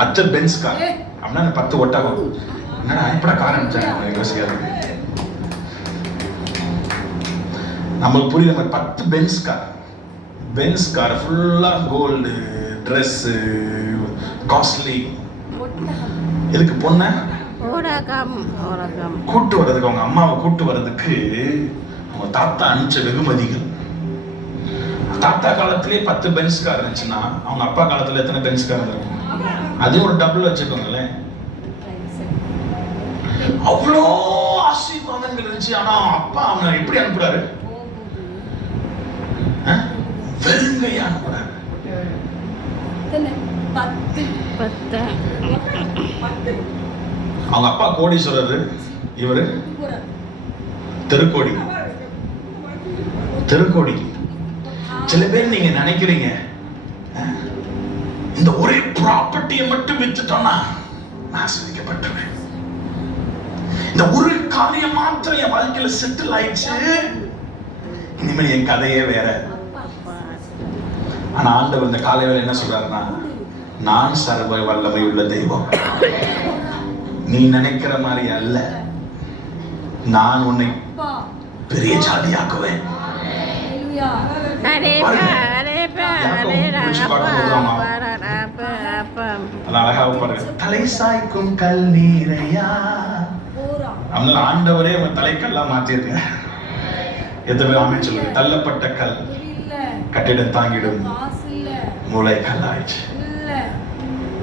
10 Benz car அப்படின்னா 10 ஒட்டகம். என்னடா இப்படா கார் அனுப்பிச்சாங்க யோசிக்காது. நம்மளுக்கு புரியுற மாதிரி 10 பென்ஸ் கார் ஃபுல்லா கோல்டு ட்ரெஸ் காஸ்ட்லி. எதுக்கு பொண்ண கூட்டு வர்றதுக்கு, அவங்க அம்மாவை கூட்டு வர்றதுக்கு அவங்க தாத்தா அனுப்பிச்ச வெகுமதிகள். தாத்தா காலத்திலே 10 பென்ஸ் கார் இருந்துச்சுன்னா அவங்க அப்பா காலத்துல எத்தனை பென்ஸ் கார் இருக்கும்? அதையும் ஒரு டபுள் வச்சுக்கோங்களேன். அவ்வளோ ஆசீர்வாதங்கள் இருந்துச்சு. ஆனா அப்பா அவனை எப்படி அனுப்புறாரு? வெறுங்கையா அனுப்புறாரு. அவங்க அப்பா கோடீஸ்வரர், இவரு தெருக்கோடி. சில பேர் நீங்க நினைக்கிறீங்க இந்த ஒரே ப்ராப்பர்ட்டியை மட்டும் வித்துட்டோம்னா நான் ஆசீர்வதிக்கப்பட்டுருவேன், இந்த ஒரு காரியம் மாத்திரம் என் வாழ்க்கையில செட்டில் ஆயிடுச்சு, இனிமேல் என் கதையே வேற. ஆனா ஆண்டவர் இந்த காலை வேளை என்ன சொல்றாருன்னா, நான் சர்வ வல்லமை உள்ள தெய்வம், நீ நினைக்கிற மாதிரி அல்ல, நான் உன்னை பெரிய ஜாதியாக்குவேன். தலை சாய்க்கும் கல் நீரையா. ஆண்டவரே உன் தலைக்கெல்லாம் மாத்திருக்க. எத்தனை பேர் ஆமென் சொல்லுங்க. தள்ளப்பட்ட கல் கட்டிடம் தாங்கிடும் மூளை கல் ஆயிடுச்சு.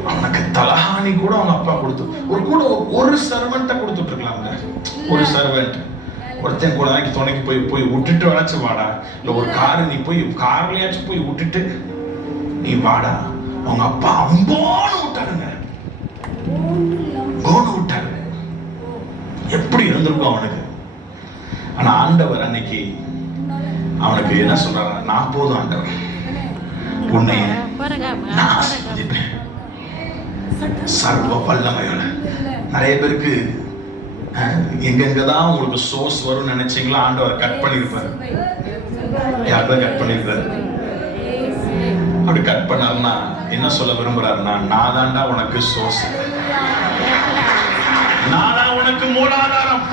அவனுக்கு தலஹானி கூட அவங்க அப்பா கொடுத்து ஒரு சர்வெண்ட்டை கொடுத்துட்டு இருக்கலாம்ல. ஒரு சர்வெண்ட் ஒருத்தன் கூட துணைக்கு போய் விட்டுட்டு வராச்சு வாடா, இல்ல ஒரு காரு நீ போய் கார்லயாச்சும் போய் விட்டுட்டு நீ வாடா. அவங்க அப்பா அம்போன்னு விட்டாருங்க, கோன்னு விட்டாரு. எப்படி இருந்திருக்கும் அவனுக்கு. ஆனா ஆண்டவர் அன்னைக்கு அவனுக்கு என்ன சொல்றாரு, நான் போதும் ஆண்டவர், உன்னைய நான் ஆசீர்வதிப்பேன் சர்வ வல்லமையோட. நிறைய பேருக்கு எங்கெங்கதான் உங்களுக்கு சோர்ஸ் வரும்னு நினைச்சீங்களோ ஆண்டவர் கட் பண்ணிருப்பாரு. யாருதான் கட் பண்ணிருப்பாரு. அப்படி கட் பண்ணாருன்னா என்ன சொல்ல விரும்புறாருன்னா, நான் தான்டா உனக்கு சோர்ஸ், நானா உனக்கு மூலாதாரம்.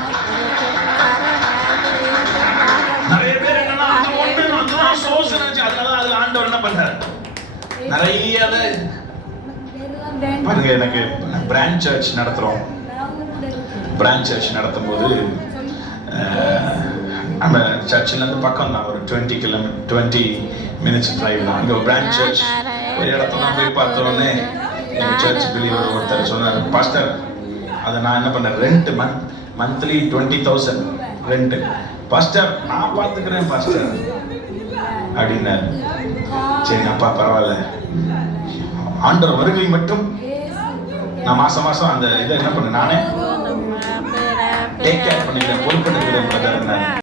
நிறைய பேர் என்னன்னா அந்த ஒண்ணு சோர்ஸ் நினைச்சு அதனால அதுல ஆண்டவர் என்ன பண்றாரு நிறைய பாருங்க. எனக்கு பிரான்ச் சர்ச் நடத்துறோம். பிரான்ச் சர்ச் நடத்தும் போது நம்ம சர்ச்சில் இருந்து பக்கம் தான், ஒரு 20 minutes டிரைவ் தான். அங்கே ஒரு பிரான்ச் சர்ச் ஒரு இடத்துல போய் பார்த்தோன்னே எங்கள் சர்ச் பிலீவர் ஒருத்தர் சொன்னார், பாஸ்டர் அதை நான் என்ன பண்ணேன், ரெண்ட் மந்த்லி 20,000 ரெண்ட். பாஸ்டர் நான் பார்த்துக்கிறேன் பாஸ்டர் அப்படின்னாரு. சரி அப்பா பரவாயில்ல, ஆண்டவர் வருகை மட்டும் நான் மாசம் அந்த இதை என்ன பண்ண நானே டேக் கேர் பண்ணிக்கிறேன், பொறுப்பெடுக்கிறேன்.